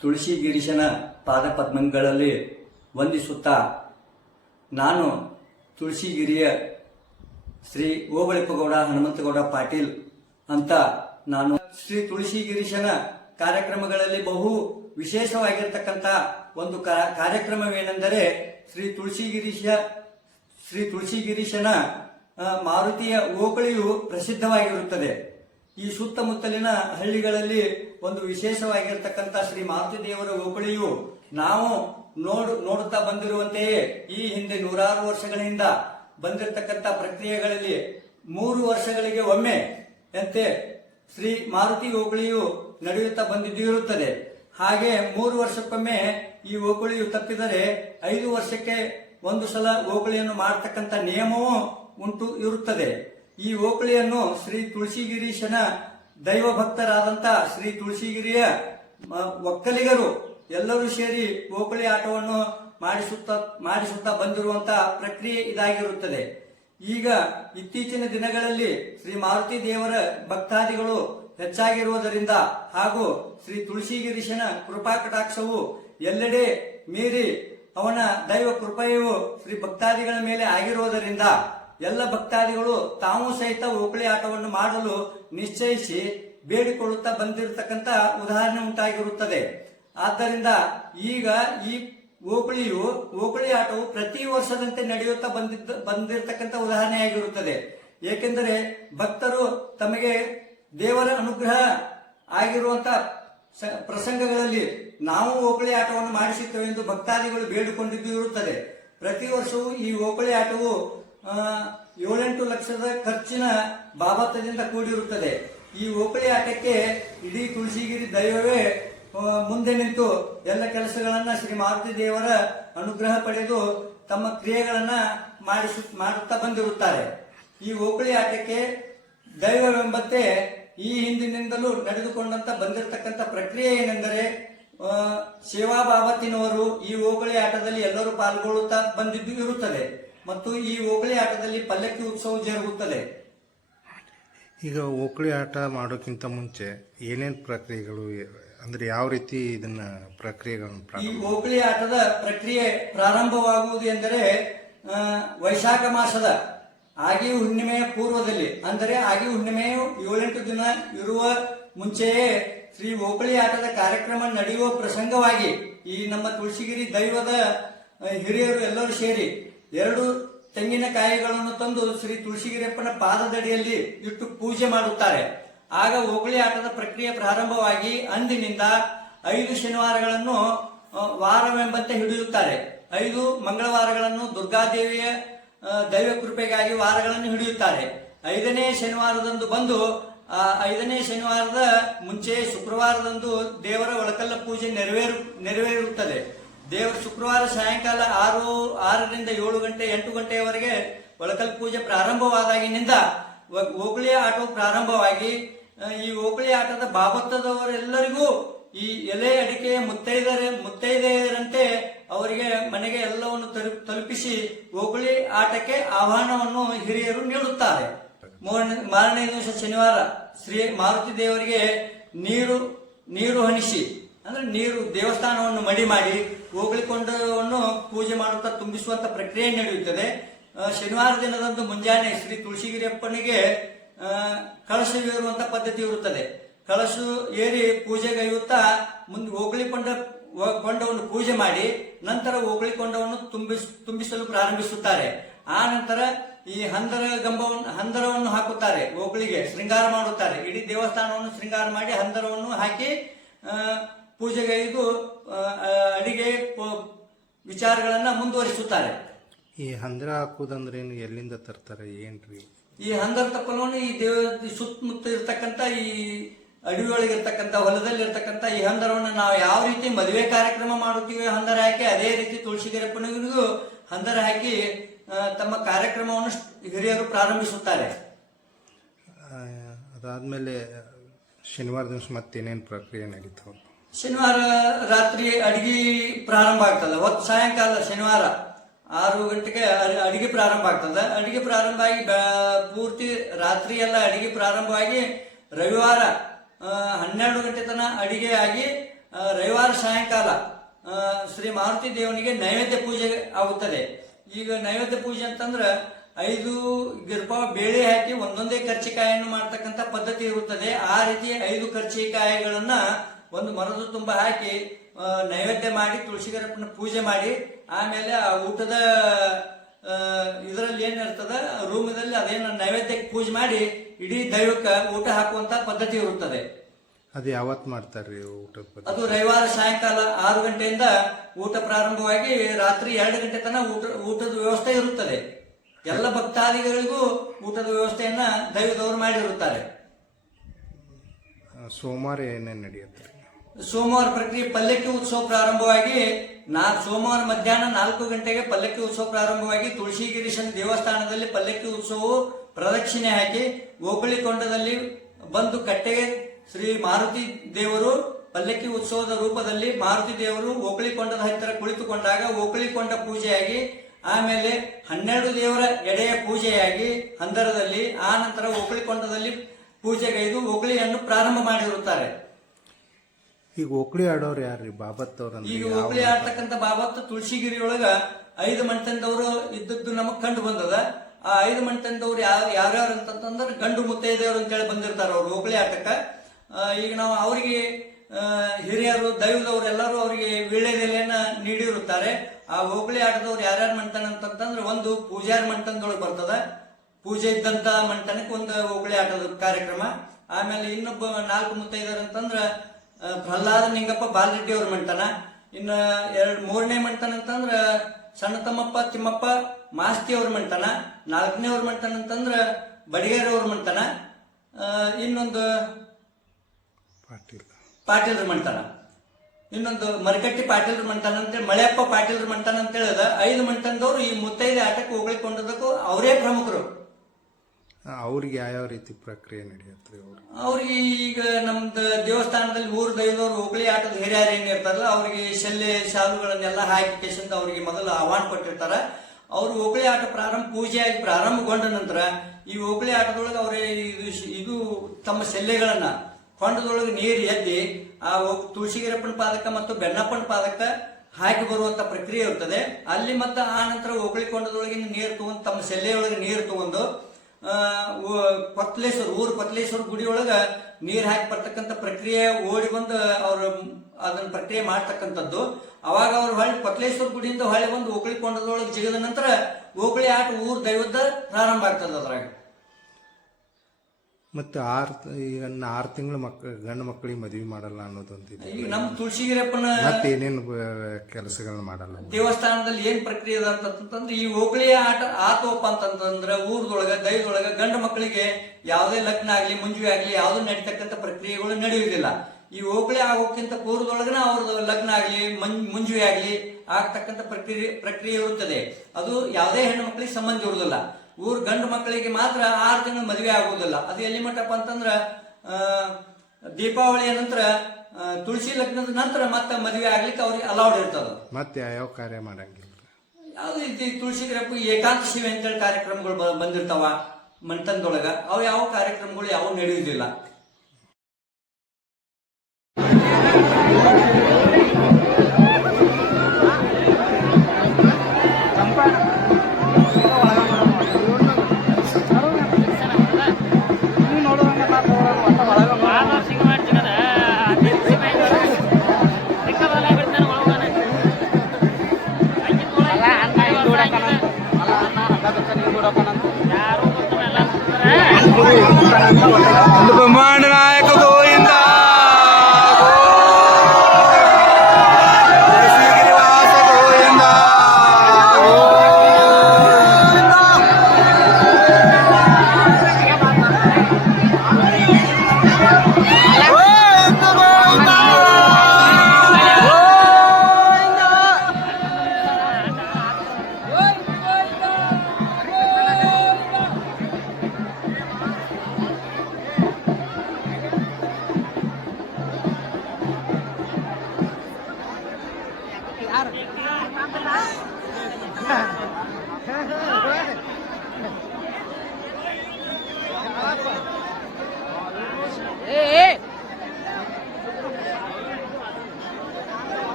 ತುಳಸಿ ಗಿರೀಶನ ಪಾದಪದ್ಮಗಳಲ್ಲಿ ವಂದಿಸುತ್ತಾ ನಾನು ತುಳಸಿಗಿರಿಯ ಶ್ರೀ ಓಬಳಿಪ್ಪಗೌಡ, ಹನುಮಂತಗೌಡ ಪಾಟೀಲ್ ಅಂತ ನಾನು ಶ್ರೀ ತುಳಸಿ ಗಿರೀಶನ ಕಾರ್ಯಕ್ರಮಗಳಲ್ಲಿ ಬಹು ವಿಶೇಷವಾಗಿರ್ತಕ್ಕಂಥ ಒಂದು ಕಾರ್ಯಕ್ರಮವೇನೆಂದರೆ ಶ್ರೀ ತುಳಸಿ ಗಿರೀಶ ಶ್ರೀ ತುಳಸಿ ಗಿರೀಶನ ಮಾರುತಿಯ ಓಕಳಿಯು ಪ್ರಸಿದ್ಧವಾಗಿರುತ್ತದೆ. ಈ ಸುತ್ತಮುತ್ತಲಿನ ಹಳ್ಳಿಗಳಲ್ಲಿ ಒಂದು ವಿಶೇಷವಾಗಿರ್ತಕ್ಕಂಥ ಶ್ರೀ ಮಾತೃದೇವರ ದೇವರ ಓಕಳಿಯು ನಾವು ನೋಡು, ನೋಡುತ್ತಾ ಬಂದಿರುವಂತೆಯೇ ಈ ಹಿಂದೆ ನೂರಾರು ವರ್ಷಗಳಿಂದ ಬಂದಿರತಕ್ಕಂಥ ಪ್ರಕ್ರಿಯೆಗಳಲ್ಲಿ ಮೂರು ವರ್ಷಗಳಿಗೆ ಒಮ್ಮೆ ಅಂತೆ ಶ್ರೀ ಮಾರುತಿ ಓಕಳಿಯು ನಡೆಯುತ್ತಾ ಬಂದಿದ್ದು ಇರುತ್ತದೆ. ಹಾಗೆ ಮೂರು ವರ್ಷಕ್ಕೊಮ್ಮೆ ಈ ಓಕುಳಿಯು ತಪ್ಪಿದರೆ ಐದು ವರ್ಷಕ್ಕೆ ಒಂದು ಸಲ ಓಕಳಿಯನ್ನು ಮಾಡತಕ್ಕಂಥ ನಿಯಮವೂ ಉಂಟು ಇರುತ್ತದೆ. ಈ ಓಕಳಿಯನ್ನು ಶ್ರೀ ತುಳಸಿಗಿರೀಶನ ದೈವ ಭಕ್ತರಾದಂತ ಶ್ರೀ ತುಳಸಿಗಿರಿಯ ಒಕ್ಕಲಿಗರು ಎಲ್ಲರೂ ಸೇರಿ ಓಕಳಿ ಆಟವನ್ನು ಮಾಡಿಸುತ್ತಾ ಮಾಡಿಸುತ್ತಾ ಬಂದಿರುವಂತ ಪ್ರಕ್ರಿಯೆ ಇದಾಗಿರುತ್ತದೆ. ಈಗ ಇತ್ತೀಚಿನ ದಿನಗಳಲ್ಲಿ ಶ್ರೀ ಮಾರುತಿ ದೇವರ ಭಕ್ತಾದಿಗಳು ಹೆಚ್ಚಾಗಿರುವುದರಿಂದ ಹಾಗೂ ಶ್ರೀ ತುಳಸಿಗಿರೀಶನ ಕೃಪಾ ಕಟಾಕ್ಷವು ಎಲ್ಲೆಡೆ ಮೀರಿ ಅವನ ದೈವ ಕೃಪೆಯು ಶ್ರೀ ಭಕ್ತಾದಿಗಳ ಮೇಲೆ ಆಗಿರುವುದರಿಂದ ಎಲ್ಲ ಭಕ್ತಾದಿಗಳು ತಾವು ಸಹಿತ ಓಕಳಿ ಆಟವನ್ನು ಮಾಡಲು ನಿಶ್ಚಯಿಸಿ ಬೇಡಿಕೊಳ್ಳುತ್ತಾ ಬಂದಿರತಕ್ಕಂತ ಉದಾಹರಣೆ ಉಂಟಾಗಿರುತ್ತದೆ. ಆದ್ದರಿಂದ ಈಗ ಈ ಓಕಳಿಯು ಓಕಳಿ ಆಟವು ಪ್ರತಿ ವರ್ಷದಂತೆ ನಡೆಯುತ್ತಾ ಬಂದಿದ್ದ ಬಂದಿರತಕ್ಕಂತ ಉದಾಹರಣೆಯಾಗಿರುತ್ತದೆ. ಏಕೆಂದರೆ ಭಕ್ತರು ತಮಗೆ ದೇವರ ಅನುಗ್ರಹ ಆಗಿರುವಂತ ಪ್ರಸಂಗಗಳಲ್ಲಿ ನಾವು ಓಕಳಿ ಆಟವನ್ನು ಮಾಡಿಸುತ್ತೇವೆ ಎಂದು ಭಕ್ತಾದಿಗಳು ಬೇಡಿಕೊಂಡಿದ್ದು ಇರುತ್ತದೆ. ಪ್ರತಿ ವರ್ಷವೂ ಈ ಓಕಳಿ ಆಟವು ಏಳೆಂಟು ಲಕ್ಷದ ಖರ್ಚಿನ ಬಾಬತ್ತದಿಂದ ಕೂಡಿರುತ್ತದೆ. ಈ ಓಕಳಿ ಆಟಕ್ಕೆ ಇಡೀ ತುಳಸಿಗಿರಿ ದೈವವೇ ಮುಂದೆ ನಿಂತು ಎಲ್ಲ ಕೆಲಸಗಳನ್ನ ಶ್ರೀ ಮಾರುತಿ ದೇವರ ಅನುಗ್ರಹ ಪಡೆದು ತಮ್ಮ ಕ್ರಿಯೆಗಳನ್ನ ಮಾಡಿಸು, ಮಾಡುತ್ತಾ ಬಂದಿರುತ್ತಾರೆ. ಈ ಓಕಳಿ ಆಟಕ್ಕೆ ದೈವವೆಂಬಂತೆ ಈ ಹಿಂದಿನಿಂದಲೂ ನಡೆದುಕೊಂಡಂತ ಬಂದಿರತಕ್ಕಂಥ ಪ್ರಕ್ರಿಯೆ ಏನೆಂದರೆ ಸೇವಾ ಬಾಬತ್ತಿನವರು ಈ ಓಕಳಿ ಆಟದಲ್ಲಿ ಎಲ್ಲರೂ ಪಾಲ್ಗೊಳ್ಳುತ್ತಾ ಬಂದಿದ್ದು ಇರುತ್ತದೆ. ಮತ್ತು ಈ ಓಕಳಿ ಆಟದಲ್ಲಿ ಪಲ್ಲಕ್ಕಿ ಉತ್ಸವ ಜರುಗುತ್ತದೆ. ಈಗ ಓಕಳಿ ಆಟ ಮಾಡೋಕ್ಕಿಂತ ಮುಂಚೆ ಏನೇನು ಪ್ರಕ್ರಿಯೆಗಳು ಅಂದ್ರೆ ಯಾವ ರೀತಿ ಇದನ್ನ ಪ್ರಕ್ರಿಯೆಗಳನ್ನು ಈ ಓಕಳಿ ಆಟದ ಪ್ರಕ್ರಿಯೆ ಪ್ರಾರಂಭವಾಗುವುದು ಎಂದರೆ ವೈಶಾಖ ಮಾಸದ ಆಗಿ ಹುಣ್ಣಿಮೆಯ ಪೂರ್ವದಲ್ಲಿ ಅಂದರೆ ಆಗಿ ಹುಣ್ಣಿಮೆಯು ಏಳೆಂಟು ದಿನ ಇರುವ ಮುಂಚೆಯೇ ಶ್ರೀ ಓಕಳಿ ಆಟದ ಕಾರ್ಯಕ್ರಮ ನಡೆಯುವ ಪ್ರಸಂಗವಾಗಿ ಈ ನಮ್ಮ ತುಳಸಿಗಿರಿ ದೈವದ ಹಿರಿಯರು ಎಲ್ಲರೂ ಸೇರಿ ಎರಡು ತೆಂಗಿನಕಾಯಿಗಳನ್ನು ತಂದು ಶ್ರೀ ತುಳಸಿಗಿರಪ್ಪನ ಪಾದದಡಿಯಲ್ಲಿ ಇಟ್ಟು ಪೂಜೆ ಮಾಡುತ್ತಾರೆ. ಆಗ ಹೊಗಳಿ ಆಟದ ಪ್ರಕ್ರಿಯೆ ಪ್ರಾರಂಭವಾಗಿ ಅಂದಿನಿಂದ ಐದು ಶನಿವಾರಗಳನ್ನು ವಾರವೆಂಬಂತೆ ಹಿಡಿಯುತ್ತಾರೆ. ಐದು ಮಂಗಳವಾರಗಳನ್ನು ದುರ್ಗಾದೇವಿಯ ದೈವ ಕೃಪೆಗಾಗಿ ವಾರಗಳನ್ನು ಹಿಡಿಯುತ್ತಾರೆ. ಐದನೇ ಶನಿವಾರದಂದು ಬಂದು ಐದನೇ ಶನಿವಾರದ ಮುಂಚೆ ಶುಕ್ರವಾರದಂದು ದೇವರ ಒಳಕಲ್ಲ ಪೂಜೆ ನೆರವೇರು, ನೆರವೇರುತ್ತದೆ. ದೇವರ ಶುಕ್ರವಾರ ಸಾಯಂಕಾಲ ಆರು, ಆರರಿಂದ ಏಳು ಗಂಟೆ, ಎಂಟು ಗಂಟೆಯವರೆಗೆ ಒಳಕಲ್ ಪೂಜೆ ಪ್ರಾರಂಭವಾದಾಗಿನಿಂದ ಓಕಳಿ ಆಟವು ಪ್ರಾರಂಭವಾಗಿ ಈ ಓಕಳಿ ಆಟದ ಬಾಬತ್ತದವರೆಲ್ಲರಿಗೂ ಈ ಎಲೆ ಅಡಿಕೆ ಮುತ್ತೈದರ, ಮುತ್ತೈದೆಯರಂತೆ ಅವರಿಗೆ ಮನೆಗೆ ಎಲ್ಲವನ್ನು ತಲುಪ್- ತಲುಪಿಸಿ ಓಕಳಿ ಆಟಕ್ಕೆ ಆಹ್ವಾನವನ್ನು ಹಿರಿಯರು ನೀಡುತ್ತಾರೆ. ಮೂರನೇ ದಿವಸ ಶನಿವಾರ ಶ್ರೀ ಮಾರುತಿ ದೇವರಿಗೆ ನೀರು ನೀರು ಹಣಿಸಿ ಅಂದ್ರೆ ನೀರು ದೇವಸ್ಥಾನವನ್ನು ಮಡಿ ಮಾಡಿ ಓಕಳಿಕೊಂಡವನ್ನು ಪೂಜೆ ಮಾಡುತ್ತಾ ತುಂಬಿಸುವಂತ ಪ್ರಕ್ರಿಯೆ ನಡೆಯುತ್ತದೆ. ಶನಿವಾರ ದಿನದಂದು ಮುಂಜಾನೆ ಶ್ರೀ ತುಳಸಿಗಿರಿಯಪ್ಪನಿಗೆ ಕಳಶ ಏರುವಂತ ಪದ್ಧತಿ ಇರುತ್ತದೆ. ಕಳಶ ಏರಿ ಪೂಜೆಗೈಯುತ್ತಾ ಮುಂದೆ ಹೋಗ್ಲಿಕೊಂಡ ಕೊಂಡ ಕೊಂಡವನ್ನು ಪೂಜೆ ಮಾಡಿ, ನಂತರ ಹೋಗ್ಲಿಕೊಂಡವನ್ನು ಕೊಂಡವನ್ನು ತುಂಬಿಸ್, ತುಂಬಿಸಲು ಪ್ರಾರಂಭಿಸುತ್ತಾರೆ. ಆ ನಂತರ ಈ ಹಂದರ ಗಂಬವನ್ನು ಹಂದರವನ್ನು ಹಾಕುತ್ತಾರೆ, ಹೋಗ್ಲಿಗೆ ಶೃಂಗಾರ ಮಾಡುತ್ತಾರೆ. ಇಡೀ ದೇವಸ್ಥಾನವನ್ನು ಶೃಂಗಾರ ಮಾಡಿ ಹಂದರವನ್ನು ಹಾಕಿ ಪೂಜೆಗೈದು ವಿಚಾರಗಳನ್ನ ಮುಂದುವರಿಸುತ್ತಾರೆ. ಈ ಹಂದ್ರ ಹಾಕುದಂದ್ರೆ ಏನು ಎಲ್ಲಿಂದ ತರ್ತಾರೆ ಏನ್ರಿ? ಈ ಹಂದರ ತಪ್ಪಲವನ್ನು ಈ ದೇವ ಸುತ್ತಮುತ್ತ ಇರ್ತಕ್ಕಂಥ ಈ ಅಡಿಯೊಳಗಿರ್ತಕ್ಕಂಥ ಹೊಲದಲ್ಲಿರ್ತಕ್ಕಂಥ ಹೊಲದಲ್ಲಿ ಇರ್ತಕ್ಕಂಥ ಈ ಹಂದರವನ್ನು ನಾವು ಯಾವ ರೀತಿ ಮದುವೆ ಕಾರ್ಯಕ್ರಮ ಮಾಡುತ್ತೀವಿ ಹಂದರ ಹಾಕಿ ಅದೇ ರೀತಿ ತುಳಸಿಗೆರೆಪ್ಪನಿಗೂ ಹಂದರ ಹಾಕಿ ತಮ್ಮ ಕಾರ್ಯಕ್ರಮವನ್ನು ಹಿರಿಯರು ಪ್ರಾರಂಭಿಸುತ್ತಾರೆ. ಅದಾದ್ಮೇಲೆ ಶನಿವಾರ ದಿವಸ ಮತ್ತೇನೇನು ಪ್ರಕ್ರಿಯೆ ನಡೀತಾವ ಶನಿವಾರ ರಾತ್ರಿ ಅಡಿಗೆ ಪ್ರಾರಂಭ ಆಗ್ತದೆ. ಹೊತ್ತು ಸಾಯಂಕಾಲ ಶನಿವಾರ ಆರು ಗಂಟೆಗೆ ಅಡುಗೆ ಪ್ರಾರಂಭ ಆಗ್ತದೆ. ಅಡಿಗೆ ಪ್ರಾರಂಭ ಆಗಿ ಪೂರ್ತಿ ರಾತ್ರಿ ಎಲ್ಲ ಅಡಿಗೆ ಪ್ರಾರಂಭವಾಗಿ ರವಿವಾರ ಹನ್ನೆರಡು ಗಂಟೆ ತನಕ ಅಡಿಗೆ ಆಗಿ ರವಿವಾರ ಸಾಯಂಕಾಲ ಶ್ರೀ ಮಾರುತಿ ದೇವನಿಗೆ ನೈವೇದ್ಯ ಪೂಜೆ ಆಗುತ್ತದೆ. ಈಗ ನೈವೇದ್ಯ ಪೂಜೆ ಅಂತಂದ್ರೆ ಐದು ಗಿರ್ಪ ಬೇಳೆ ಹಾಕಿ ಒಂದೊಂದೇ ಕರ್ಚಿಕಾಯನ್ನು ಮಾಡ್ತಕ್ಕಂಥ ಪದ್ಧತಿ ಇರುತ್ತದೆ. ಆ ರೀತಿ ಐದು ಕರ್ಚಿಕಾಯಿಗಳನ್ನ ಒಂದು ಮರದ ತುಂಬ ಹಾಕಿ ನೈವೇದ್ಯ ಮಾಡಿ ತುಳಸಿಗರಪ್ಪನ ಪೂಜೆ ಮಾಡಿ ಆಮೇಲೆ ಆ ಊಟದ ಇದರಲ್ಲಿ ಏನಿರ್ತದ ರೂಮದಲ್ಲಿ ಅದೇನು ನೈವೇದ್ಯಕ್ಕೆ ಪೂಜೆ ಮಾಡಿ ಇಡೀ ದೈವಕ್ಕೆ ಊಟ ಹಾಕುವಂತ ಪದ್ಧತಿ ಇರುತ್ತದೆ. ಅದು ಯಾವತ್ ಮಾಡ್ತಾರ್ರಿ ಊಟದ ಪದ್ಧತಿ? ಅದು ರವಿವಾರ ಸಾಯಂಕಾಲ ಆರು ಗಂಟೆಯಿಂದ ಊಟ ಪ್ರಾರಂಭವಾಗಿ ರಾತ್ರಿ ಎರಡು ಗಂಟೆ ತನಕ ಊಟ ಊಟದ ವ್ಯವಸ್ಥೆ ಇರುತ್ತದೆ. ಎಲ್ಲ ಭಕ್ತಾದಿಗಳಿಗೂ ಊಟದ ವ್ಯವಸ್ಥೆಯನ್ನ ದೈವದವರು ಮಾಡಿರುತ್ತಾರೆ. ಸೋಮವಾರ ಏನೇನು ನಡೆಯುತ್ತೆ? ಸೋಮವಾರ ಪ್ರಕ್ರಿಯೆ ಪಲ್ಲಕ್ಕಿ ಉತ್ಸವ ಪ್ರಾರಂಭವಾಗಿ ನಾ ಸೋಮವಾರ ಮಧ್ಯಾಹ್ನ ನಾಲ್ಕು ಗಂಟೆಗೆ ಪಲ್ಲಕ್ಕಿ ಉತ್ಸವ ಪ್ರಾರಂಭವಾಗಿ ತುಳಸಿ ಗಿರೀಶನ್ ದೇವಸ್ಥಾನದಲ್ಲಿ ಪಲ್ಲಕ್ಕಿ ಉತ್ಸವವು ಪ್ರದಕ್ಷಿಣೆ ಹಾಕಿ ಓಕಳಿಕೊಂಡದಲ್ಲಿ ಬಂದು ಕಟ್ಟೆಗೆ ಶ್ರೀ ಮಾರುತಿ ದೇವರು ಪಲ್ಲಕ್ಕಿ ಉತ್ಸವದ ರೂಪದಲ್ಲಿ ಮಾರುತಿ ದೇವರು ಓಕಳಿಕೊಂಡದ ಹತ್ತಿರ ಕುಳಿತುಕೊಂಡಾಗ ಓಕಳಿಕೊಂಡ ಪೂಜೆಯಾಗಿ, ಆಮೇಲೆ ಹನ್ನೆರಡು ದೇವರ ಎಡೆಯ ಪೂಜೆಯಾಗಿ ಹಂದರದಲ್ಲಿ, ಆ ನಂತರ ಓಕಳಿಕೊಂಡದಲ್ಲಿ ಪೂಜೆಗೈದು ಓಕಳಿಯನ್ನು ಪ್ರಾರಂಭ ಮಾಡಿರುತ್ತಾರೆ. ಈಗ ಒಕ್ಳಿ ಆಡೋರು ಯಾರ್ರಿ? ಬಾಬತ್ ಅವ್ರ ಈಗ ಹುಬ್ಳಿ ಆಡ್ತಕ್ಕಂತ ಬಾಬತ್ ತುಳಸಿಗಿರಿ ಒಳಗ ಐದು ಮಂಟನದವರು ಇದ್ದದ್ದು ನಮಗ್ ಕಂಡು ಬಂದದ. ಆ ಐದು ಮಂಟನದವ್ರು ಯಾರು ಯಾರ್ಯಾರು ಅಂತಂದ್ರೆ ಗಂಡು ಮುತ್ತೈದೆಯವರು ಅಂತೇಳಿ ಬಂದಿರ್ತಾರ ಅವ್ರು ಒಕ್ಳಿ ಆಟಕ್ಕ. ಆ, ಈಗ ನಾವು ಅವರಿಗೆ ಹಿರಿಯರು ದೈವದವ್ರು ಎಲ್ಲರೂ ಅವರಿಗೆ ವೀಳ್ಯದೆಲೆಯನ್ನ ನೀಡಿರುತ್ತಾರೆ. ಆ ಹೋಗ್ಲಿ ಆಟದವ್ರು ಯಾರ್ಯಾರು ಮಂಟನ ಅಂತಂದ್ರೆ ಒಂದು ಪೂಜಾರಿ ಮಂಟನದೊಳಗೆ ಬರ್ತದ. ಪೂಜೆ ಇದ್ದಂತ ಮಂಟನಕ್ಕೆ ಒಂದು ಹೋಗ್ಲಿ ಆಟದ ಕಾರ್ಯಕ್ರಮ. ಆಮೇಲೆ ಇನ್ನೊಬ್ಬ ನಾಲ್ಕು ಮುತ್ತೈದರು ಅಂತಂದ್ರ ಪ್ರಹ್ಲಾದ ನಿಂಗಪ್ಪ ಬಾಲರೆಡ್ಡಿ ಅವ್ರ ಮಂಟನ ಇನ್ನ ಎರಡ್ ಮೂರನೇ ಮಂಟನ ಅಂತಂದ್ರ ಸಣ್ಣ ತಮ್ಮಪ್ಪ ತಿಮ್ಮಪ್ಪ ಮಾಸ್ತಿ ಅವ್ರ ಮಂಟನ ನಾಲ್ಕನೇ ಅವ್ರ ಮಂಟನ ಅಂತಂದ್ರ ಬಡಿಗೇರ್ ಅವ್ರ ಮಂಟನ ಆ, ಇನ್ನೊಂದು ಪಾಟೀಲ್. ಪಾಟೀಲ್ರ ಮಂಟನ ಇನ್ನೊಂದು ಮರಕಟ್ಟಿ ಪಾಟೀಲ್ ಮಂಟನ ಅಂತೇಳಿ ಮಳೆಯಪ್ಪ ಪಾಟೀಲ್ ಮಂಟನ ಅಂತ ಹೇಳಿದ ಐದು ಮಂಟನದವ್ರು ಈ ಮುತ್ತೈದೆ ಆಟಕ್ಕೆ ಹೋಗ್ಲಿಕ್ಕೆ ಅವರೇ ಪ್ರಮುಖರು. ಅವ್ರಿಗೆ ಯಾವ್ಯಾವ ರೀತಿ ಪ್ರಕ್ರಿಯೆ ನಡೆಯುತ್ತೆ ಅವ್ರಿಗೆ? ಈಗ ನಮ್ದು ದೇವಸ್ಥಾನದಲ್ಲಿ ಊರು ದೈವದವ್ರು ಹೋಗಲಿ ಆಟದ ಹಿರಿಯರು ಏನು ಇರ್ತಾರಲ್ಲ, ಅವ್ರಿಗೆ ಶಲ್ಯ, ಶಾಲುಗಳನ್ನೆಲ್ಲ ಹಾಕಿ ಕೇಶಂತ ಅವರಿಗೆ ಮೊದಲು ಆಹ್ವಾನ ಕೊಟ್ಟಿರ್ತಾರೆ. ಅವ್ರು ಹೋಗ್ಲಿ ಆಟ ಪ್ರಾರಂಭ, ಪೂಜೆಯಾಗಿ ಪ್ರಾರಂಭಗೊಂಡ ನಂತರ ಈ ಹೋಗ್ಲಿ ಆಟದೊಳಗೆ ಅವರೇ ಇದು ಇದು ತಮ್ಮ ಶಲ್ಯಗಳನ್ನ ಕೊಂಡದೊಳಗೆ ನೀರು ಎದ್ದಿ ಆ ತುಳಸಿಗಿರಪ್ಪನ ಪಾದಕ ಮತ್ತು ಬೆಣ್ಣಪ್ಪನ ಪಾದಕ ಹಾಕಿ ಬರುವಂತ ಪ್ರಕ್ರಿಯೆ ಇರ್ತದೆ. ಅಲ್ಲಿ ಮತ್ತೆ ಆ ನಂತರ ಹೋಗ್ಲಿ ಕೊಂಡದೊಳಗಿನ ನೀರು ತಗೊಂಡು ತಮ್ಮ ಶಲ್ಯೊಳಗೆ ನೀರು ತಗೊಂಡು ಕೊತ್ಲೇಶ್ವರ, ಊರ್ ಪತ್ಲೇಶ್ವರ ಗುಡಿ ಒಳಗ ನೀರ್ ಹಾಕಿ ಬರ್ತಕ್ಕಂಥ ಪ್ರಕ್ರಿಯೆ ಓಡಿ ಬಂದು ಅವರು ಅದನ್ನ ಪ್ರಕ್ರಿಯೆ ಮಾಡ್ತಕ್ಕಂಥದ್ದು. ಅವಾಗ ಅವ್ರು ಹೊಳ್ಳಿ ಕೊತ್ಲೇಶ್ವರ ಗುಡಿಯಿಂದ ಹೊಳ್ಳಿ ಬಂದು ಓಕಳಿ ಕೊಂಡದೊಳಗೆ ಜಿಗಿದ ನಂತರ ಓಕಳಿ ಆಟ ಊರ್ ದೈವದ ಪ್ರಾರಂಭ ಆಗ್ತದ ಅದ್ರಾಗ. ಮತ್ತೆ ಆರು ಈಗ ಆರು ತಿಂಗಳು ಮಕ್ ಗಂಡು ಮಕ್ಕಳಿಗೆ ಮದುವೆ ಮಾಡಲ್ಲ ಅನ್ನೋದೊಂದಿದೆ ಈಗ ನಮ್ಮ ತುಳಸಿಗಿರಪ್ಪನ ಮತ್ತೆ ಏನೇನು ಕೆಲಸಗಳನ್ನ ಮಾಡಲ್ಲ. ದೇವಸ್ಥಾನದಲ್ಲಿ ಏನ್ ಪ್ರಕ್ರಿಯೆ ಅದ ಅಂತಂತಂದ್ರೆ ಈ ಹೋಗ್ಲಿ ಆಟ ಆತೋಪ ಅಂತಂತಂದ್ರ ಊರದೊಳಗ ದೈವದೊಳಗ ಗಂಡು ಮಕ್ಕಳಿಗೆ ಯಾವುದೇ ಲಗ್ನ ಆಗ್ಲಿ ಮುಂಜುವೆ ಆಗ್ಲಿ ಯಾವ್ದು ನಡೀತಕ್ಕಂಥ ಪ್ರಕ್ರಿಯೆಗಳು ನಡೆಯುವುದಿಲ್ಲ. ಈ ಹೋಗ್ಲಿ ಆಗೋಕ್ಕಿಂತ ಪೂರ್ವದೊಳಗನ ಅವ್ರದ್ದು ಲಗ್ನ ಆಗ್ಲಿ ಮುಂಜುವೆ ಆಗ್ಲಿ ಆಗ್ತಕ್ಕಂಥ ಪ್ರಕ್ರಿಯೆ ಪ್ರಕ್ರಿಯೆ ಇರುತ್ತದೆ. ಅದು ಯಾವುದೇ ಹೆಣ್ಣು ಮಕ್ಕಳಿಗೆ ಸಂಬಂಧ ಇರುವುದಿಲ್ಲ. ಊರ್ ಗಂಡು ಮಕ್ಕಳಿಗೆ ಮಾತ್ರ ಆರು ತಿಂಗಳು ಮದುವೆ ಆಗುವುದಿಲ್ಲ. ಅದು ಎಲ್ಲಿ ಮಟ್ಟಪ್ಪ ಅಂತಂದ್ರ ದೀಪಾವಳಿಯ ನಂತರ ತುಳಸಿ ಲಗ್ನದ ನಂತರ ಮತ್ತೆ ಮದುವೆ ಆಗ್ಲಿಕ್ಕೆ ಅವ್ರಿಗೆ ಅಲೌಡ್ ಇರ್ತದ. ಮತ್ತೆ ಯಾವ ಕಾರ್ಯ ಮಾಡಂಗಿಲ್ಲ. ಯಾವ್ದು ರೀತಿ ತುಳಸಿ ಗ್ರಪ್ಪ ಏಕಾಂತ ಶಿವ ಅಂತೇಳಿ ಕಾರ್ಯಕ್ರಮಗಳು ಬಂದಿರ್ತಾವ ಮಂಟನದೊಳಗ. ಅವು ಯಾವ ಕಾರ್ಯಕ್ರಮಗಳು ಯಾವ ನಡೆಯುವುದಿಲ್ಲ Ano?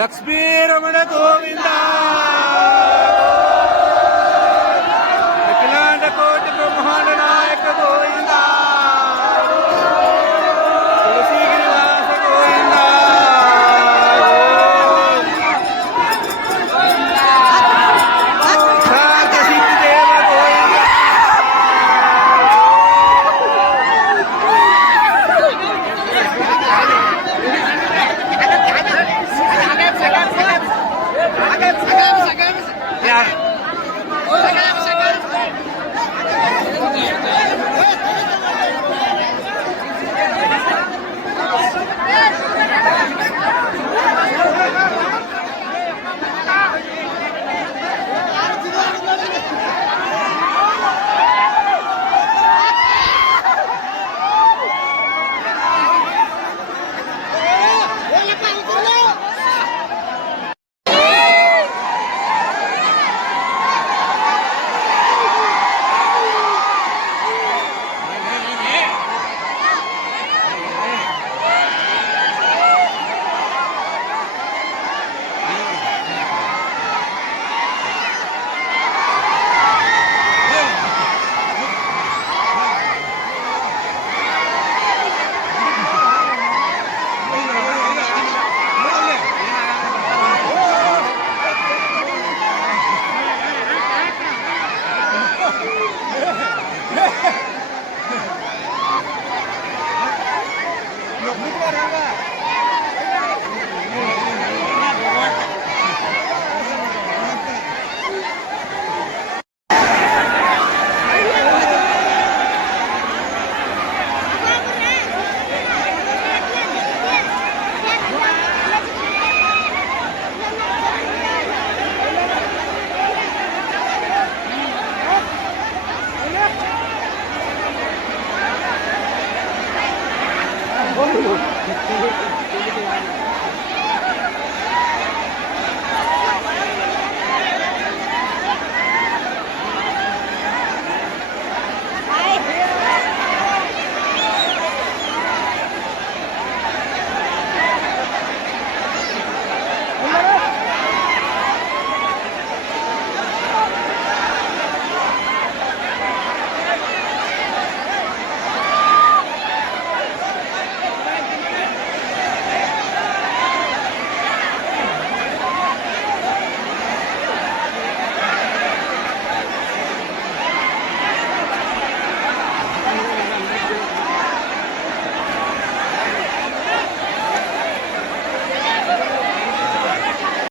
లక్ష్మీరమణ గోవిందా.